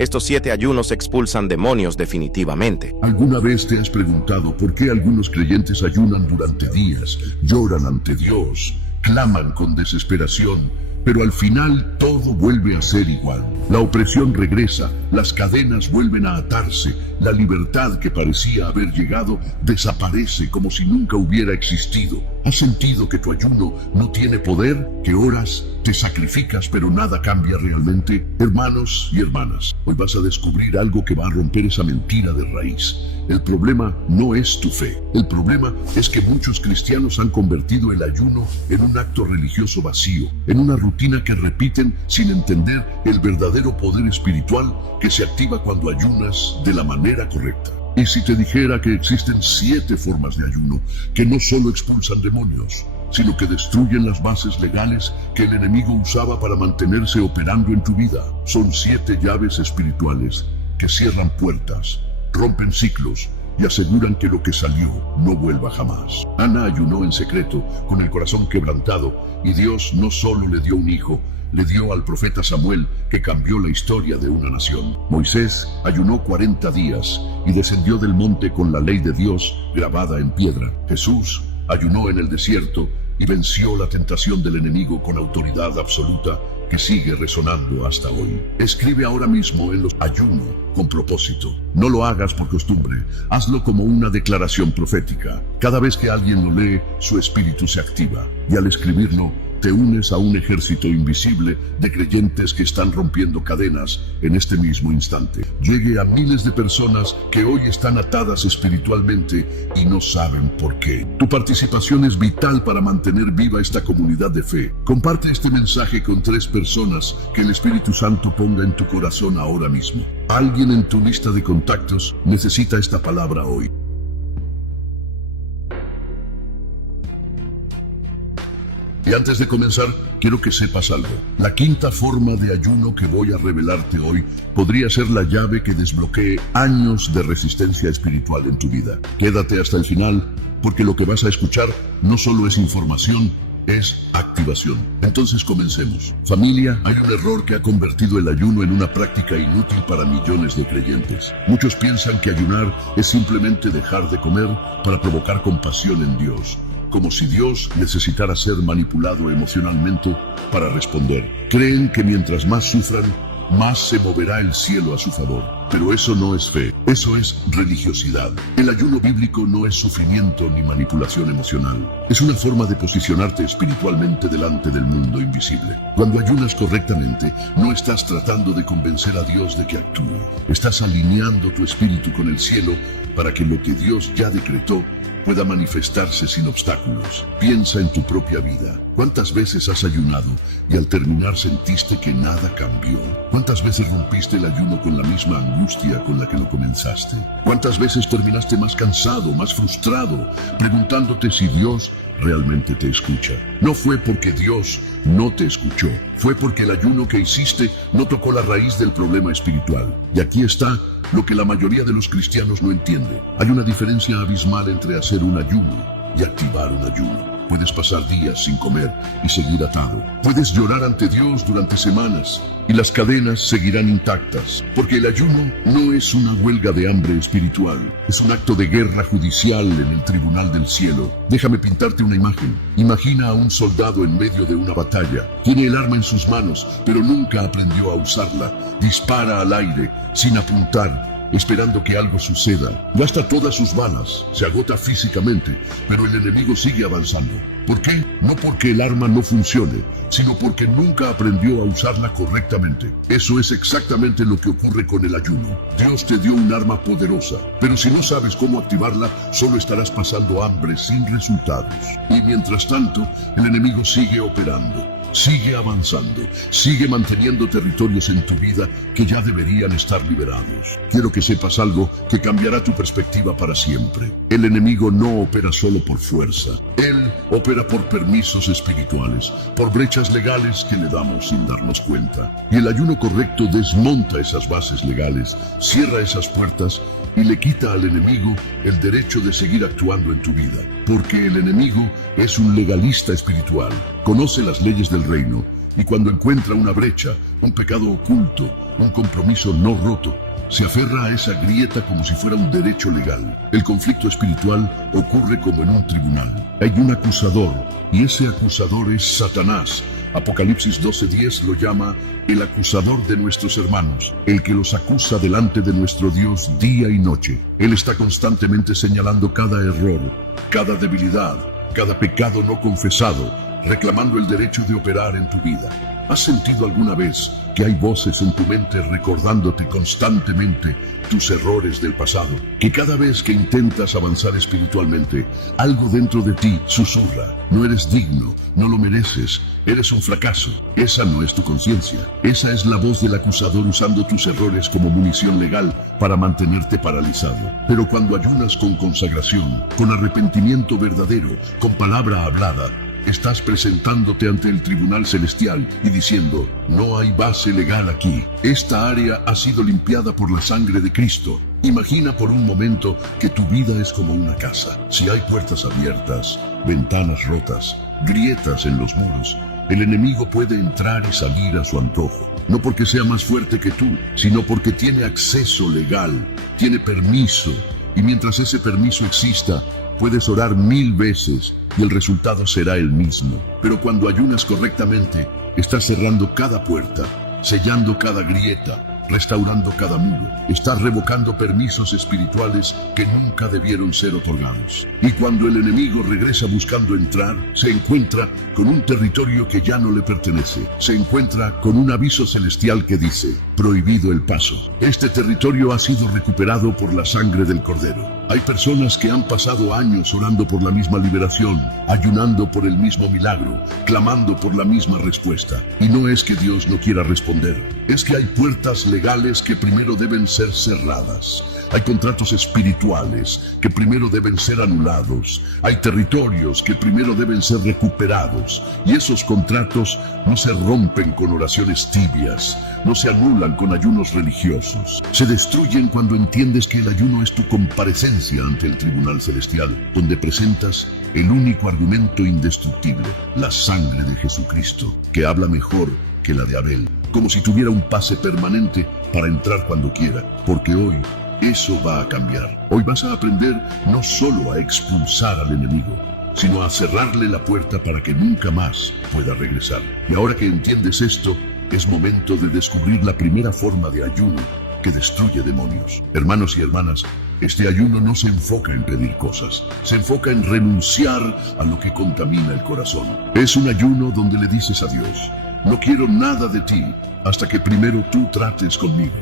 Estos 7 ayunos expulsan demonios definitivamente. ¿Alguna vez te has preguntado por qué algunos creyentes ayunan durante días, lloran ante Dios, claman con desesperación, pero al final todo vuelve a ser igual? La opresión regresa, las cadenas vuelven a atarse, la libertad que parecía haber llegado desaparece como si nunca hubiera existido. ¿Has sentido que tu ayuno no tiene poder? ¿Que oras, te sacrificas, pero nada cambia realmente? Hermanos y hermanas, hoy vas a descubrir algo que va a romper esa mentira de raíz. El problema no es tu fe. El problema es que muchos cristianos han convertido el ayuno en un acto religioso vacío, en una rutina que repiten sin entender el verdadero poder espiritual que se activa cuando ayunas de la manera correcta. ¿Y si te dijera que existen 7 formas de ayuno que no solo expulsan demonios, sino que destruyen las bases legales que el enemigo usaba para mantenerse operando en tu vida? Son 7 llaves espirituales que cierran puertas, rompen ciclos y aseguran que lo que salió no vuelva jamás. Ana ayunó en secreto, con el corazón quebrantado, y Dios no solo le dio un hijo, le dio al profeta Samuel, que cambió la historia de una nación. Moisés ayunó 40 días y descendió del monte con la ley de Dios grabada en piedra. Jesús ayunó en el desierto y venció la tentación del enemigo con autoridad absoluta que sigue resonando hasta hoy. Escribe ahora mismo en los ayuno con propósito. No lo hagas por costumbre, hazlo como una declaración profética. Cada vez que alguien lo lee, su espíritu se activa, y al escribirlo, te unes a un ejército invisible de creyentes que están rompiendo cadenas en este mismo instante. Llegue a miles de personas que hoy están atadas espiritualmente y no saben por qué. Tu participación es vital para mantener viva esta comunidad de fe. Comparte este mensaje con 3 personas que el Espíritu Santo ponga en tu corazón ahora mismo. Alguien en tu lista de contactos necesita esta palabra hoy. Y antes de comenzar, quiero que sepas algo. La 5ª forma de ayuno que voy a revelarte hoy podría ser la llave que desbloquee años de resistencia espiritual en tu vida. Quédate hasta el final, porque lo que vas a escuchar no solo es información, es activación. Entonces comencemos. Familia, hay un error que ha convertido el ayuno en una práctica inútil para millones de creyentes. Muchos piensan que ayunar es simplemente dejar de comer para provocar compasión en Dios, como si Dios necesitara ser manipulado emocionalmente para responder. Creen que mientras más sufran, más se moverá el cielo a su favor. Pero eso no es fe, eso es religiosidad. El ayuno bíblico no es sufrimiento ni manipulación emocional. Es una forma de posicionarte espiritualmente delante del mundo invisible. Cuando ayunas correctamente, no estás tratando de convencer a Dios de que actúe. Estás alineando tu espíritu con el cielo para que lo que Dios ya decretó pueda manifestarse sin obstáculos. Piensa en tu propia vida. ¿Cuántas veces has ayunado y al terminar sentiste que nada cambió? ¿Cuántas veces rompiste el ayuno con la misma angustia con la que lo comenzaste? ¿Cuántas veces terminaste más cansado, más frustrado, preguntándote si Dios realmente te escucha? No fue porque Dios no te escuchó, fue porque el ayuno que hiciste no tocó la raíz del problema espiritual. Y aquí está lo que la mayoría de los cristianos no entiende. Hay una diferencia abismal entre hacer un ayuno y activar un ayuno. Puedes pasar días sin comer y seguir atado. Puedes llorar ante Dios durante semanas y las cadenas seguirán intactas. Porque el ayuno no es una huelga de hambre espiritual. Es un acto de guerra judicial en el tribunal del cielo. Déjame pintarte una imagen. Imagina a un soldado en medio de una batalla. Tiene el arma en sus manos, pero nunca aprendió a usarla. Dispara al aire, sin apuntar, esperando que algo suceda. Gasta todas sus balas, se agota físicamente, pero el enemigo sigue avanzando. ¿Por qué? No porque el arma no funcione, sino porque nunca aprendió a usarla correctamente. Eso es exactamente lo que ocurre con el ayuno. Dios te dio un arma poderosa, pero si no sabes cómo activarla, solo estarás pasando hambre sin resultados. Y mientras tanto, el enemigo sigue operando. Sigue avanzando, sigue manteniendo territorios en tu vida que ya deberían estar liberados. Quiero que sepas algo que cambiará tu perspectiva para siempre. El enemigo no opera solo por fuerza. Él opera por permisos espirituales, por brechas legales que le damos sin darnos cuenta. Y el ayuno correcto desmonta esas bases legales, cierra esas puertas y le quita al enemigo el derecho de seguir actuando en tu vida. Porque el enemigo es un legalista espiritual, conoce las leyes del reino y cuando encuentra una brecha, un pecado oculto, un compromiso no roto. Se aferra a esa grieta como si fuera un derecho legal. El conflicto espiritual ocurre como en un tribunal. Hay un acusador, y ese acusador es Satanás. Apocalipsis 12:10 lo llama el acusador de nuestros hermanos, el que los acusa delante de nuestro Dios día y noche. Él está constantemente señalando cada error, cada debilidad, cada pecado no confesado, reclamando el derecho de operar en tu vida. ¿Has sentido alguna vez que hay voces en tu mente recordándote constantemente tus errores del pasado? Que cada vez que intentas avanzar espiritualmente, algo dentro de ti susurra: no eres digno, no lo mereces, eres un fracaso. Esa no es tu conciencia. Esa es la voz del acusador usando tus errores como munición legal para mantenerte paralizado. Pero cuando ayunas con consagración, con arrepentimiento verdadero, con palabra hablada, estás presentándote ante el tribunal celestial y diciendo: no hay base legal aquí. Esta área ha sido limpiada por la sangre de Cristo. Imagina por un momento que tu vida es como una casa. Si hay puertas abiertas, ventanas rotas, grietas en los muros, el enemigo puede entrar y salir a su antojo. No porque sea más fuerte que tú, sino porque tiene acceso legal, tiene permiso. Y mientras ese permiso exista, puedes orar 1000 veces y el resultado será el mismo. Pero cuando ayunas correctamente, estás cerrando cada puerta, sellando cada grieta, restaurando cada muro. Estás revocando permisos espirituales que nunca debieron ser otorgados. Y cuando el enemigo regresa buscando entrar, se encuentra con un territorio que ya no le pertenece. Se encuentra con un aviso celestial que dice: prohibido el paso. Este territorio ha sido recuperado por la sangre del Cordero. Hay personas que han pasado años orando por la misma liberación, ayunando por el mismo milagro, clamando por la misma respuesta. Y no es que Dios no quiera responder, es que hay puertas legales que primero deben ser cerradas. Hay contratos espirituales que primero deben ser anulados. Hay territorios que primero deben ser recuperados. Y esos contratos no se rompen con oraciones tibias, no se anulan con ayunos religiosos. Se destruyen cuando entiendes que el ayuno es tu comparecencia ante el tribunal celestial, donde presentas el único argumento indestructible: la sangre de Jesucristo, que habla mejor que la de Abel, como si tuviera un pase permanente para entrar cuando quiera, porque hoy eso va a cambiar. Hoy vas a aprender no solo a expulsar al enemigo, sino a cerrarle la puerta para que nunca más pueda regresar. Y ahora que entiendes esto, es momento de descubrir la primera forma de ayuno que destruye demonios. Hermanos y hermanas, este ayuno no se enfoca en pedir cosas, se enfoca en renunciar a lo que contamina el corazón. Es un ayuno donde le dices a Dios: no quiero nada de ti hasta que primero tú trates conmigo.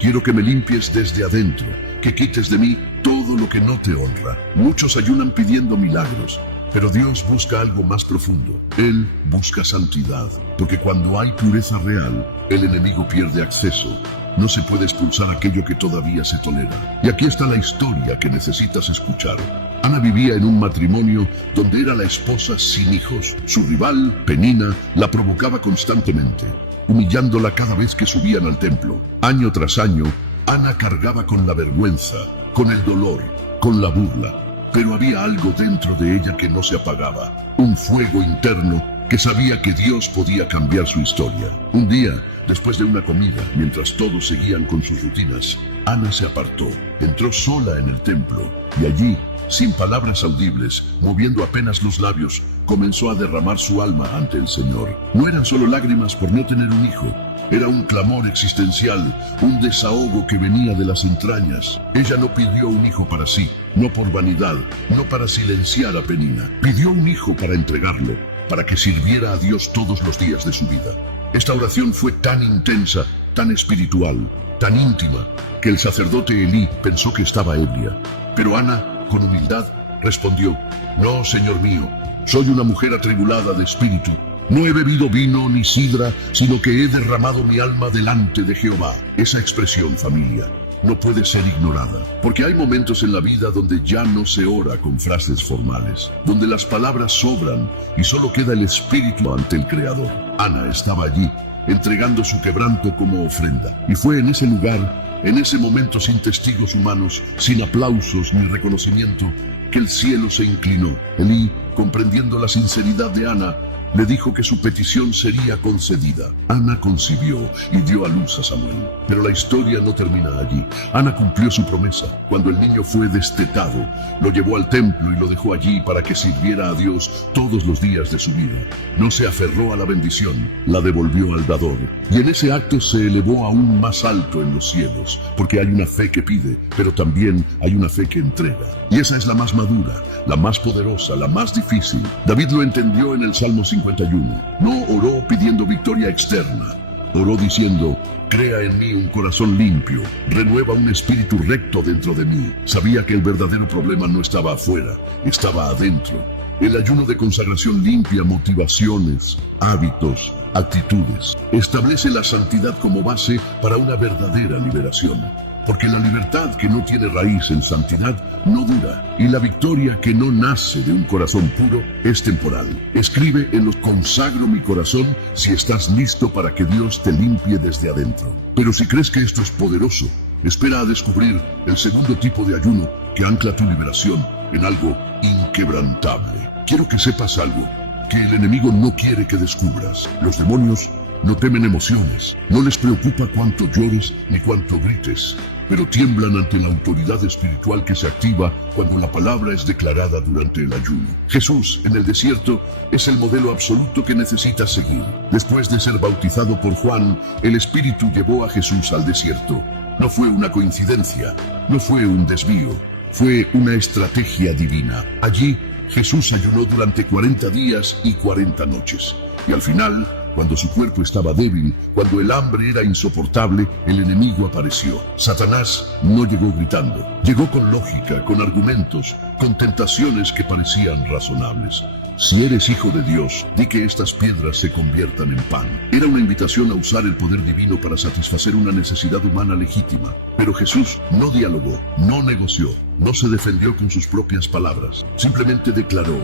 Quiero que me limpies desde adentro, que quites de mí todo lo que no te honra. Muchos ayunan pidiendo milagros, pero Dios busca algo más profundo. Él busca santidad, porque cuando hay pureza real, el enemigo pierde acceso. No se puede expulsar aquello que todavía se tolera. Y aquí está la historia que necesitas escuchar. Ana vivía en un matrimonio donde era la esposa sin hijos. Su rival, Penina, la provocaba constantemente, humillándola cada vez que subían al templo. Año tras año, Ana cargaba con la vergüenza, con el dolor, con la burla. Pero había algo dentro de ella que no se apagaba, un fuego interno que sabía que Dios podía cambiar su historia. Un día, después de una comida, mientras todos seguían con sus rutinas, Ana se apartó, entró sola en el templo y allí, sin palabras audibles, moviendo apenas los labios, comenzó a derramar su alma ante el Señor. No eran solo lágrimas por no tener un hijo, era un clamor existencial, un desahogo que venía de las entrañas. Ella no pidió un hijo para sí, no por vanidad, no para silenciar a Penina. Pidió un hijo para entregarlo, para que sirviera a Dios todos los días de su vida. Esta oración fue tan intensa, tan espiritual, tan íntima, que el sacerdote Elí pensó que estaba ebria. Pero Ana, con humildad, respondió: no, Señor mío, soy una mujer atribulada de espíritu. No he bebido vino ni sidra, sino que he derramado mi alma delante de Jehová. Esa expresión, familia, no puede ser ignorada, porque hay momentos en la vida donde ya no se ora con frases formales, donde las palabras sobran y solo queda el espíritu ante el Creador. Ana estaba allí, entregando su quebranto como ofrenda, y fue en ese lugar, en ese momento sin testigos humanos, sin aplausos ni reconocimiento, que el cielo se inclinó. Elí, comprendiendo la sinceridad de Ana, le dijo que su petición sería concedida. Ana concibió y dio a luz a Samuel. Pero la historia no termina allí. Ana cumplió su promesa. Cuando el niño fue destetado, lo llevó al templo y lo dejó allí para que sirviera a Dios todos los días de su vida. No se aferró a la bendición, la devolvió al dador. Y en ese acto se elevó aún más alto en los cielos, porque hay una fe que pide, pero también hay una fe que entrega. Y esa es la más madura, la más poderosa, la más difícil. David lo entendió en el Salmo 51. No oró pidiendo victoria externa. Oró diciendo: crea en mí un corazón limpio, renueva un espíritu recto dentro de mí. Sabía que el verdadero problema no estaba afuera, estaba adentro. El ayuno de consagración limpia motivaciones, hábitos, actitudes. Establece la santidad como base para una verdadera liberación. Porque la libertad que no tiene raíz en santidad no dura, y la victoria que no nace de un corazón puro es temporal. Escribe en los: consagro mi corazón si estás listo para que Dios te limpie desde adentro. Pero si crees que esto es poderoso, espera a descubrir el segundo tipo de ayuno que ancla tu liberación en algo inquebrantable. Quiero que sepas algo que el enemigo no quiere que descubras. Los demonios no temen emociones, no les preocupa cuánto llores ni cuánto grites, pero tiemblan ante la autoridad espiritual que se activa cuando la palabra es declarada durante el ayuno. Jesús, en el desierto, es el modelo absoluto que necesitas seguir. Después de ser bautizado por Juan, el Espíritu llevó a Jesús al desierto. No fue una coincidencia, no fue un desvío, fue una estrategia divina. Allí, Jesús ayunó durante 40 días y 40 noches. Y al final, cuando su cuerpo estaba débil, cuando el hambre era insoportable, el enemigo apareció. Satanás no llegó gritando, llegó con lógica, con argumentos, con tentaciones que parecían razonables. Si eres hijo de Dios, di que estas piedras se conviertan en pan. Era una invitación a usar el poder divino para satisfacer una necesidad humana legítima. Pero Jesús no dialogó, no negoció, no se defendió con sus propias palabras. Simplemente declaró: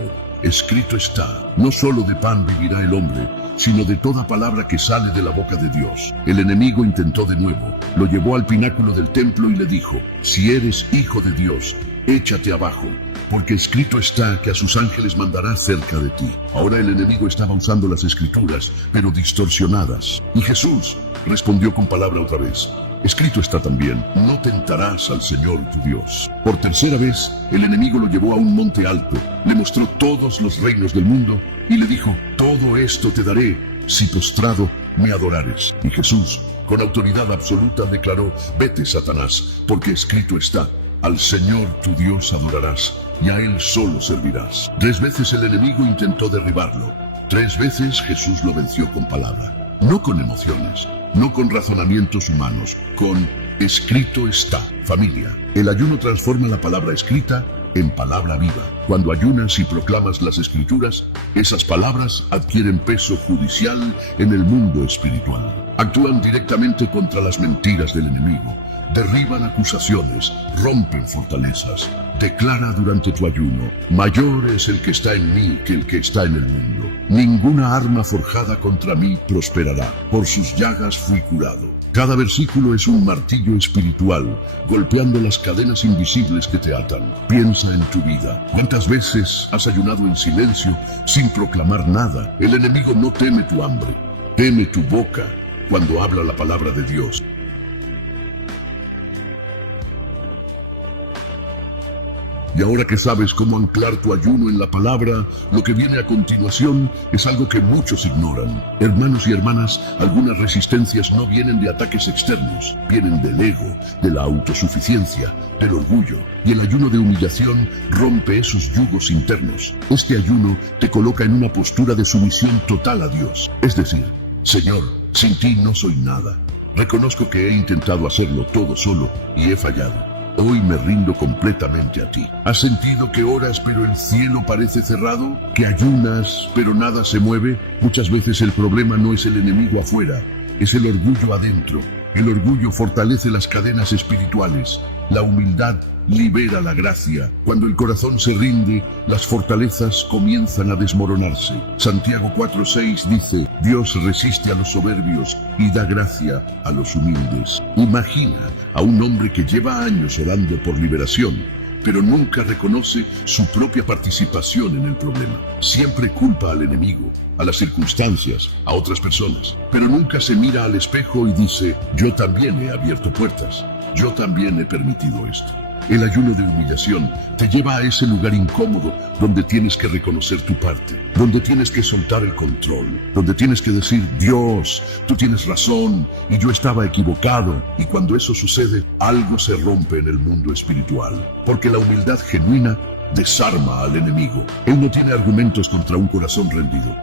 escrito está, no solo de pan vivirá el hombre, sino de toda palabra que sale de la boca de Dios. El enemigo intentó de nuevo, lo llevó al pináculo del templo y le dijo: si eres hijo de Dios, échate abajo, porque escrito está que a sus ángeles mandará cerca de ti. Ahora el enemigo estaba usando las escrituras, pero distorsionadas. Y Jesús respondió con palabra otra vez: escrito está también, no tentarás al Señor tu Dios. Por tercera vez, el enemigo lo llevó a un monte alto, le mostró todos los reinos del mundo y le dijo: todo esto te daré si postrado me adorares. Y Jesús, con autoridad absoluta, declaró: vete, Satanás, porque escrito está, al Señor tu Dios adorarás y a Él solo servirás. 3 veces el enemigo intentó derribarlo. 3 veces Jesús lo venció con palabra, no con emociones, no con razonamientos humanos, con escrito está. Familia, el ayuno transforma la palabra escrita en palabra viva. Cuando ayunas y proclamas las escrituras, esas palabras adquieren peso judicial en el mundo espiritual. Actúan directamente contra las mentiras del enemigo, derriban acusaciones, rompen fortalezas. Declara durante tu ayuno: mayor es el que está en mí que el que está en el mundo. Ninguna arma forjada contra mí prosperará. Por sus llagas fui curado. Cada versículo es un martillo espiritual, golpeando las cadenas invisibles que te atan. Piensa en tu vida. ¿Cuántas veces has ayunado en silencio, sin proclamar nada? El enemigo no teme tu hambre, teme tu boca cuando habla la palabra de Dios. Y ahora que sabes cómo anclar tu ayuno en la palabra, lo que viene a continuación es algo que muchos ignoran. Hermanos y hermanas, algunas resistencias no vienen de ataques externos, vienen del ego, de la autosuficiencia, del orgullo. Y el ayuno de humillación rompe esos yugos internos. Este ayuno te coloca en una postura de sumisión total a Dios. Es decir: Señor, sin ti no soy nada. Reconozco que he intentado hacerlo todo solo y he fallado. Hoy me rindo completamente a ti. ¿Has sentido que oras pero el cielo parece cerrado? ¿Que ayunas pero nada se mueve? Muchas veces el problema no es el enemigo afuera, es el orgullo adentro. El orgullo fortalece las cadenas espirituales. La humildad libera la gracia. Cuando el corazón se rinde, las fortalezas comienzan a desmoronarse. Santiago 4:6 dice: Dios resiste a los soberbios y da gracia a los humildes. Imagina a un hombre que lleva años orando por liberación, pero nunca reconoce su propia participación en el problema. Siempre culpa al enemigo, a las circunstancias, a otras personas, pero nunca se mira al espejo y dice: yo también he abierto puertas, yo también he permitido esto. El ayuno de humillación te lleva a ese lugar incómodo donde tienes que reconocer tu parte, donde tienes que soltar el control, donde tienes que decir: Dios, tú tienes razón y yo estaba equivocado. Y cuando eso sucede, algo se rompe en el mundo espiritual, porque la humildad genuina desarma al enemigo. Él no tiene argumentos contra un corazón rendido.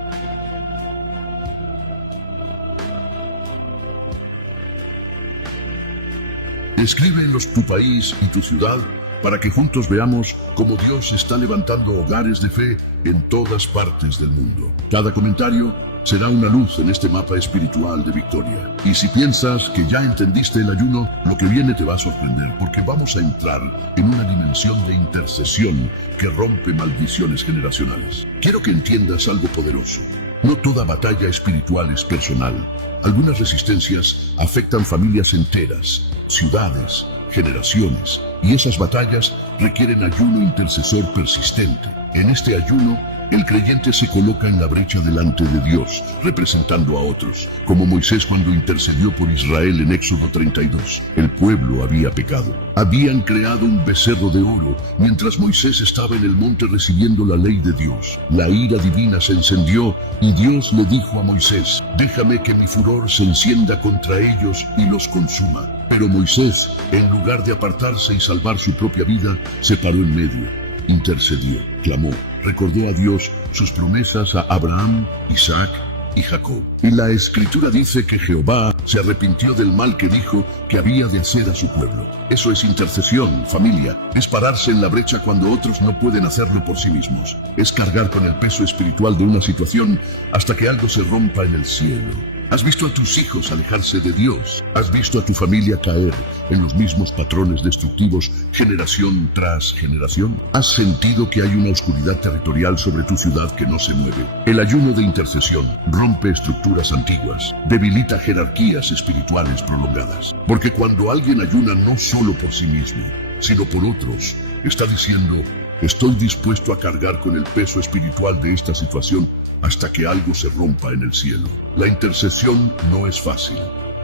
Escríbenos tu país y tu ciudad para que juntos veamos cómo Dios está levantando hogares de fe en todas partes del mundo. Cada comentario será una luz en este mapa espiritual de victoria. Y si piensas que ya entendiste el ayuno, lo que viene te va a sorprender, porque vamos a entrar en una dimensión de intercesión que rompe maldiciones generacionales. Quiero que entiendas algo poderoso. No toda batalla espiritual es personal. Algunas resistencias afectan familias enteras, ciudades, generaciones, y esas batallas requieren ayuno intercesor persistente. En este ayuno, el creyente se coloca en la brecha delante de Dios, representando a otros, como Moisés cuando intercedió por Israel en Éxodo 32. El pueblo había pecado. Habían creado un becerro de oro, mientras Moisés estaba en el monte recibiendo la ley de Dios. La ira divina se encendió y Dios le dijo a Moisés: déjame que mi furor se encienda contra ellos y los consuma. Pero Moisés, en lugar de apartarse y salvar su propia vida, se paró en medio, intercedió, clamó, recordó a Dios sus promesas a Abraham, Isaac y Jacob. Y la Escritura dice que Jehová se arrepintió del mal que dijo que había de hacer a su pueblo. Eso es intercesión, familia. Es pararse en la brecha cuando otros no pueden hacerlo por sí mismos. Es cargar con el peso espiritual de una situación hasta que algo se rompa en el cielo. ¿Has visto a tus hijos alejarse de Dios? ¿Has visto a tu familia caer en los mismos patrones destructivos generación tras generación? ¿Has sentido que hay una oscuridad territorial sobre tu ciudad que no se mueve? El ayuno de intercesión rompe estructuras antiguas, debilita jerarquías espirituales prolongadas. Porque cuando alguien ayuna no solo por sí mismo, sino por otros, está diciendo: estoy dispuesto a cargar con el peso espiritual de esta situación hasta que algo se rompa en el cielo. La intercesión no es fácil,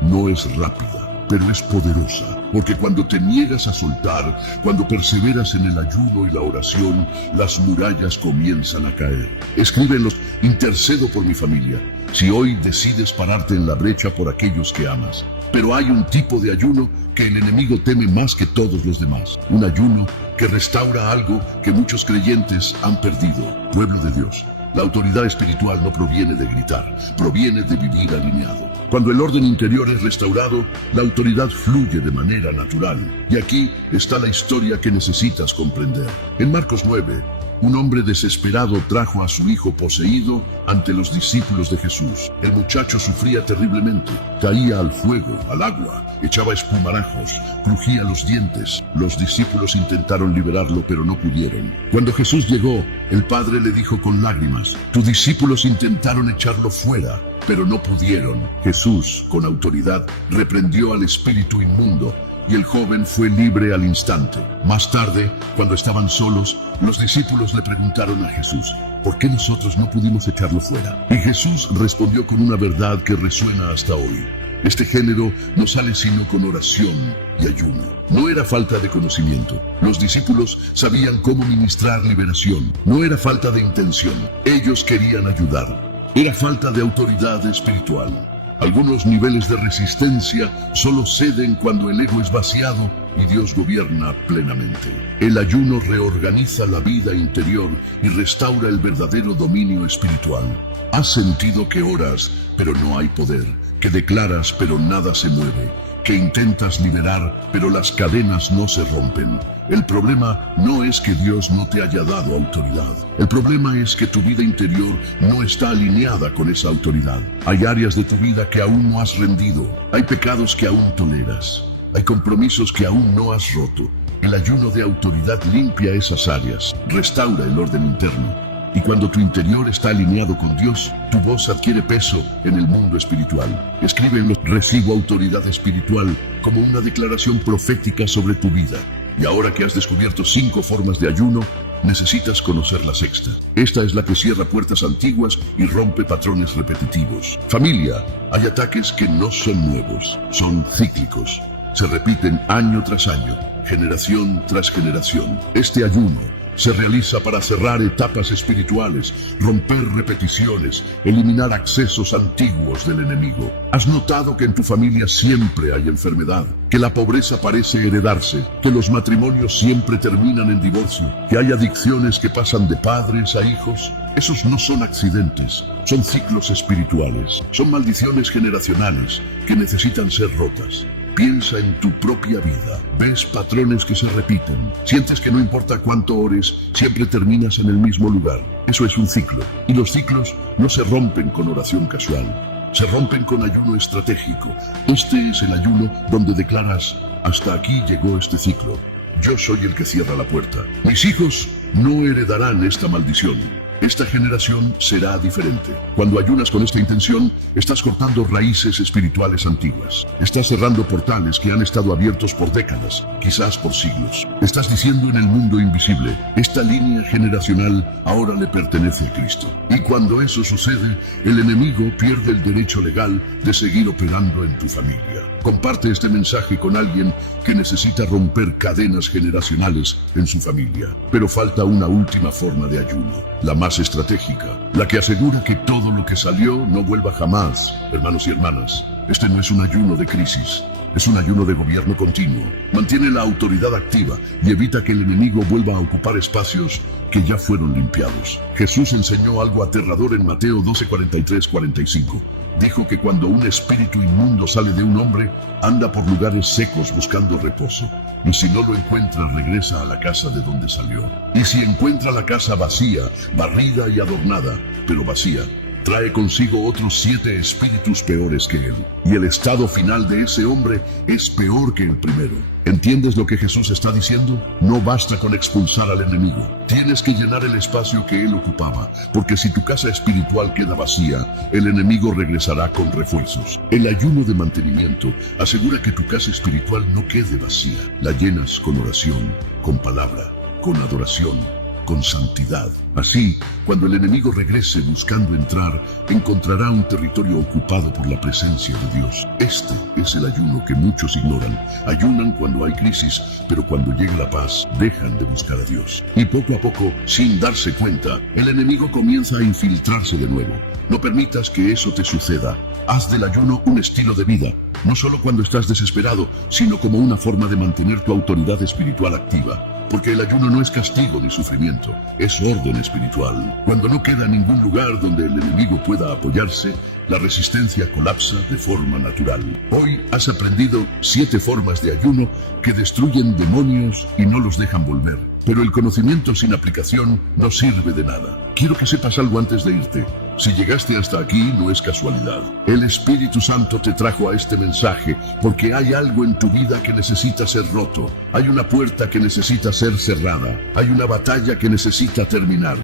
no es rápida, pero es poderosa, porque cuando te niegas a soltar, cuando perseveras en el ayuno y la oración, las murallas comienzan a caer. Escríbenos: intercedo por mi familia. Si hoy decides pararte en la brecha por aquellos que amas. Pero hay un tipo de ayuno que el enemigo teme más que todos los demás. Un ayuno que restaura algo que muchos creyentes han perdido. Pueblo de Dios, la autoridad espiritual no proviene de gritar, proviene de vivir alineado. Cuando el orden interior es restaurado, la autoridad fluye de manera natural. Y aquí está la historia que necesitas comprender. En Marcos 9, un hombre desesperado trajo a su hijo poseído ante los discípulos de Jesús. El muchacho sufría terriblemente, caía al fuego, al agua, echaba espumarajos, crujía los dientes. Los discípulos intentaron liberarlo, pero no pudieron. Cuando Jesús llegó, el padre le dijo con lágrimas: tus discípulos intentaron echarlo fuera, pero no pudieron. Jesús, con autoridad, reprendió al espíritu inmundo, y el joven fue libre al instante. Más tarde, cuando estaban solos, los discípulos le preguntaron a Jesús: ¿por qué nosotros no pudimos echarlo fuera? Y Jesús respondió con una verdad que resuena hasta hoy. Este género no sale sino con oración y ayuno. No era falta de conocimiento. Los discípulos sabían cómo ministrar liberación. No era falta de intención. Ellos querían ayudar. Era falta de autoridad espiritual. Algunos niveles de resistencia solo ceden cuando el ego es vaciado y Dios gobierna plenamente. El ayuno reorganiza la vida interior y restaura el verdadero dominio espiritual. Has sentido que oras, pero no hay poder, que declaras, pero nada se mueve, que intentas liberar, pero las cadenas no se rompen. El problema no es que Dios no te haya dado autoridad. El problema es que tu vida interior no está alineada con esa autoridad. Hay áreas de tu vida que aún no has rendido. Hay pecados que aún toleras. Hay compromisos que aún no has roto. El ayuno de autoridad limpia esas áreas, restaura el orden interno. Y cuando tu interior está alineado con Dios, tu voz adquiere peso en el mundo espiritual. Escríbelo: recibo autoridad espiritual, como una declaración profética sobre tu vida. Y ahora que has descubierto 5 formas de ayuno, necesitas conocer la sexta. Esta es la que cierra puertas antiguas y rompe patrones repetitivos. Familia, hay ataques que no son nuevos, son cíclicos. Se repiten año tras año, generación tras generación. Este ayuno se realiza para cerrar etapas espirituales, romper repeticiones, eliminar accesos antiguos del enemigo. ¿Has notado que en tu familia siempre hay enfermedad? Que la pobreza parece heredarse, que los matrimonios siempre terminan en divorcio, que hay adicciones que pasan de padres a hijos. Esos no son accidentes, son ciclos espirituales, son maldiciones generacionales que necesitan ser rotas. Piensa en tu propia vida. Ves patrones que se repiten. Sientes que no importa cuánto ores, siempre terminas en el mismo lugar. Eso es un ciclo. Y los ciclos no se rompen con oración casual. Se rompen con ayuno estratégico. Este es el ayuno donde declaras: hasta aquí llegó este ciclo. Yo soy el que cierra la puerta. Mis hijos no heredarán esta maldición. Esta generación será diferente. Cuando ayunas con esta intención, estás cortando raíces espirituales antiguas. Estás cerrando portales que han estado abiertos por décadas, quizás por siglos. Estás diciendo en el mundo invisible: esta línea generacional ahora le pertenece a Cristo. Y cuando eso sucede, el enemigo pierde el derecho legal de seguir operando en tu familia. Comparte este mensaje con alguien que necesita romper cadenas generacionales en su familia. Pero falta una última forma de ayuno, la más estratégica, la que asegura que todo lo que salió no vuelva jamás. Hermanos y hermanas, este no es un ayuno de crisis, es un ayuno de gobierno continuo. Mantiene la autoridad activa y evita que el enemigo vuelva a ocupar espacios que ya fueron limpiados. Jesús enseñó algo aterrador en Mateo 12:43-45. Dijo que cuando un espíritu inmundo sale de un hombre, anda por lugares secos buscando reposo. Y si no lo encuentra, regresa a la casa de donde salió. Y si encuentra la casa vacía, barrida y adornada, pero vacía, trae consigo otros 7 espíritus peores que él. Y el estado final de ese hombre es peor que el primero. ¿Entiendes lo que Jesús está diciendo? No basta con expulsar al enemigo. Tienes que llenar el espacio que él ocupaba, porque si tu casa espiritual queda vacía, el enemigo regresará con refuerzos. El ayuno de mantenimiento asegura que tu casa espiritual no quede vacía. La llenas con oración, con palabra, con adoración, con santidad. Así, cuando el enemigo regrese buscando entrar, encontrará un territorio ocupado por la presencia de Dios. Este es el ayuno que muchos ignoran. Ayunan cuando hay crisis, pero cuando llega la paz, dejan de buscar a Dios. Y poco a poco, sin darse cuenta, el enemigo comienza a infiltrarse de nuevo. No permitas que eso te suceda. Haz del ayuno un estilo de vida, no solo cuando estás desesperado, sino como una forma de mantener tu autoridad espiritual activa. Porque el ayuno no es castigo ni sufrimiento, es orden espiritual. Cuando no queda ningún lugar donde el enemigo pueda apoyarse, la resistencia colapsa de forma natural. Hoy has aprendido 7 formas de ayuno que destruyen demonios y no los dejan volver. Pero el conocimiento sin aplicación no sirve de nada. Quiero que sepas algo antes de irte. Si llegaste hasta aquí, no es casualidad. El Espíritu Santo te trajo a este mensaje porque hay algo en tu vida que necesita ser roto. Hay una puerta que necesita ser cerrada. Hay una batalla que necesita terminar.